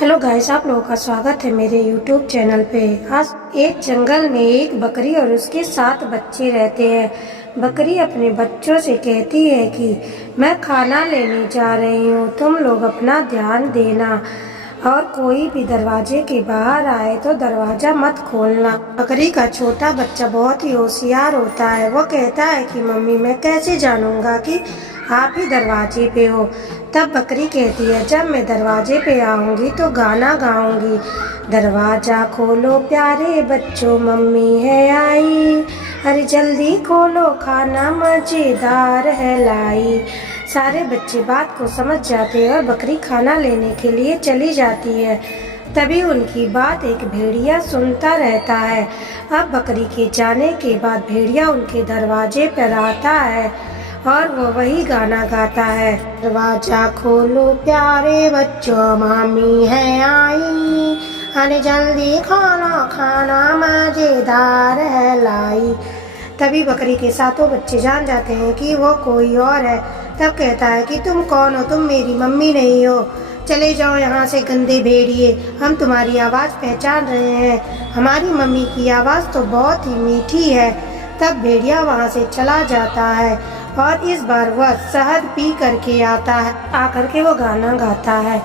Hello guys, आप लोगों का स्वागत है मेरे यूट्यूब चैनल पे। आज एक जंगल में एक बकरी और उसके 7 बच्चे रहते हैं। बकरी अपने बच्चों से कहती है कि मैं खाना लेने जा रही हूँ, तुम लोग अपना ध्यान देना और कोई भी दरवाजे के बाहर आए तो दरवाजा मत खोलना। बकरी का छोटा बच्चा बहुत ही होशियार होता है। वो कहता है कि मम्मी, मैं कैसे जानूंगा कि आप ही दरवाजे पे हो। तब बकरी कहती है, जब मैं दरवाजे पे आऊंगी तो गाना गाऊंगी। दरवाजा खोलो प्यारे बच्चों, मम्मी है आई, अरे जल्दी खोलो खाना मजेदार है लाई। सारे बच्चे बात को समझ जाते हैं और बकरी खाना लेने के लिए चली जाती है। तभी उनकी बात एक भेड़िया सुनता रहता है। अब बकरी के जाने के बाद भेड़िया उनके दरवाजे पर आता है और वो वही गाना गाता है। दरवाजा खोलो प्यारे बच्चों, मामी है आई, अरे जल्दी खाना खाना मजेदार है लाई। तभी बकरी के 7 बच्चे जान जाते हैं कि वो कोई और है। तब कहता है कि तुम कौन हो, तुम मेरी मम्मी नहीं हो, चले जाओ यहाँ से गंदे भेड़िए, हम तुम्हारी आवाज़ पहचान रहे हैं, हमारी मम्मी की आवाज़ तो बहुत ही मीठी है। तब भेड़िया वहाँ से चला जाता है और इस बार वह शहद पी करके आता है। आकर के वो गाना गाता है,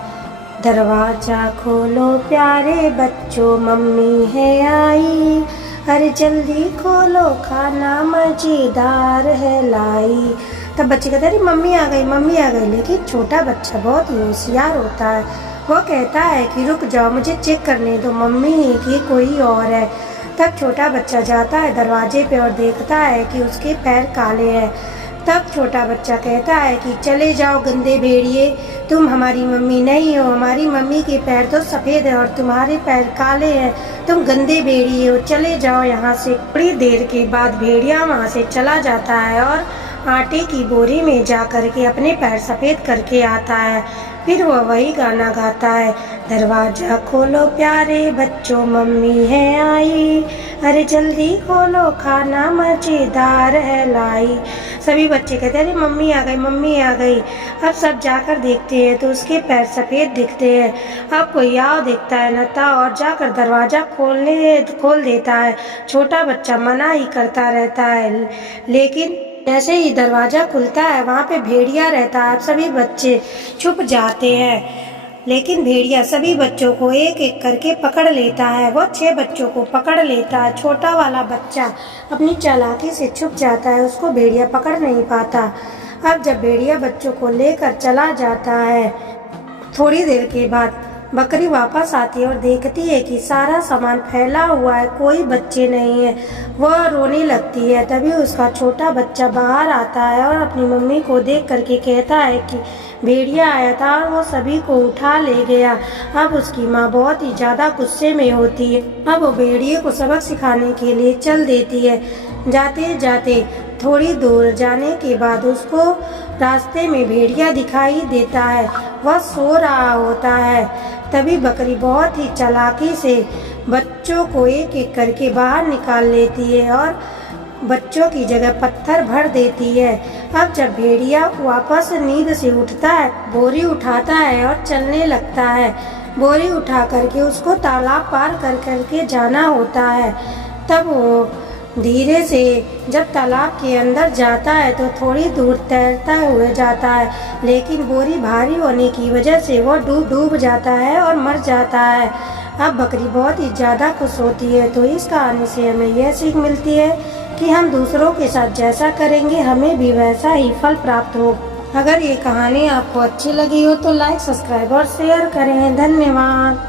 दरवाजा खोलो प्यारे बच्चों, मम्मी है आई, अरे जल्दी खोलो खाना मजेदार है लाई। तब बच्चे कहते हैं, मम्मी आ गई मम्मी आ गई। लेकिन छोटा बच्चा बहुत ही होशियार होता है। वो कहता है कि रुक जाओ, मुझे चेक करने दो, मम्मी है कि कोई और है। तब छोटा बच्चा जाता है दरवाजे पे और देखता है कि उसके पैर काले हैं। तब छोटा बच्चा कहता है कि चले जाओ गंदे भेड़िए, तुम हमारी मम्मी नहीं हो, हमारी मम्मी के पैर तो सफ़ेद है और तुम्हारे पैर काले हैं, तुम गंदे भेड़िए हो, चले जाओ यहाँ से। थोड़ी देर के बाद भेड़िया वहाँ से चला जाता है और आटे की बोरी में जा कर के अपने पैर सफ़ेद करके आता है। फिर वह वही गाना गाता है, दरवाजा खोलो प्यारे बच्चों, मम्मी है आई, अरे जल्दी खोलो खाना मजेदार है लाई। सभी बच्चे कहते हैं, अरे मम्मी आ गई मम्मी आ गई। अब सब जाकर देखते हैं तो उसके पैर सफ़ेद दिखते हैं। अब कोई आओ देखता है न था और जाकर दरवाज़ा खोल देता है। छोटा बच्चा मना ही करता रहता है, लेकिन जैसे ही दरवाज़ा खुलता है वहाँ पे भेड़िया रहता है। सभी बच्चे छुप जाते हैं, लेकिन भेड़िया सभी बच्चों को एक एक करके पकड़ लेता है। वो 6 बच्चों को पकड़ लेता है। छोटा वाला बच्चा अपनी चालाकी से छुप जाता है, उसको भेड़िया पकड़ नहीं पाता। अब जब भेड़िया बच्चों को लेकर चला जाता है, थोड़ी देर के बाद बकरी वापस आती है और देखती है कि सारा सामान फैला हुआ है, कोई बच्चे नहीं है। वह रोने लगती है। तभी उसका छोटा बच्चा बाहर आता है और अपनी मम्मी को देख करके कहता है कि भेड़िया आया था और वो सभी को उठा ले गया। अब उसकी माँ बहुत ही ज़्यादा गुस्से में होती है। अब वो भेड़िए को सबक सिखाने के लिए चल देती है। जाते जाते थोड़ी दूर जाने के बाद उसको रास्ते में भेड़िया दिखाई देता है। वह सो रहा होता है। तभी बकरी बहुत ही चालाकी से बच्चों को एक एक करके बाहर निकाल लेती है और बच्चों की जगह पत्थर भर देती है। अब जब भेड़िया वापस नींद से उठता है, बोरी उठाता है और चलने लगता है। बोरी उठा करके उसको तालाब पार कर करके जाना होता है। तब वो धीरे से जब तालाब के अंदर जाता है तो थोड़ी दूर तैरता हुए जाता है, लेकिन बोरी भारी होने की वजह से वो डूब जाता है और मर जाता है। अब बकरी बहुत ही ज़्यादा खुश होती है। तो इस कहानी से हमें यह सीख मिलती है कि हम दूसरों के साथ जैसा करेंगे हमें भी वैसा ही फल प्राप्त हो। अगर ये कहानी आपको अच्छी लगी हो तो लाइक, सब्सक्राइब और शेयर करें। धन्यवाद।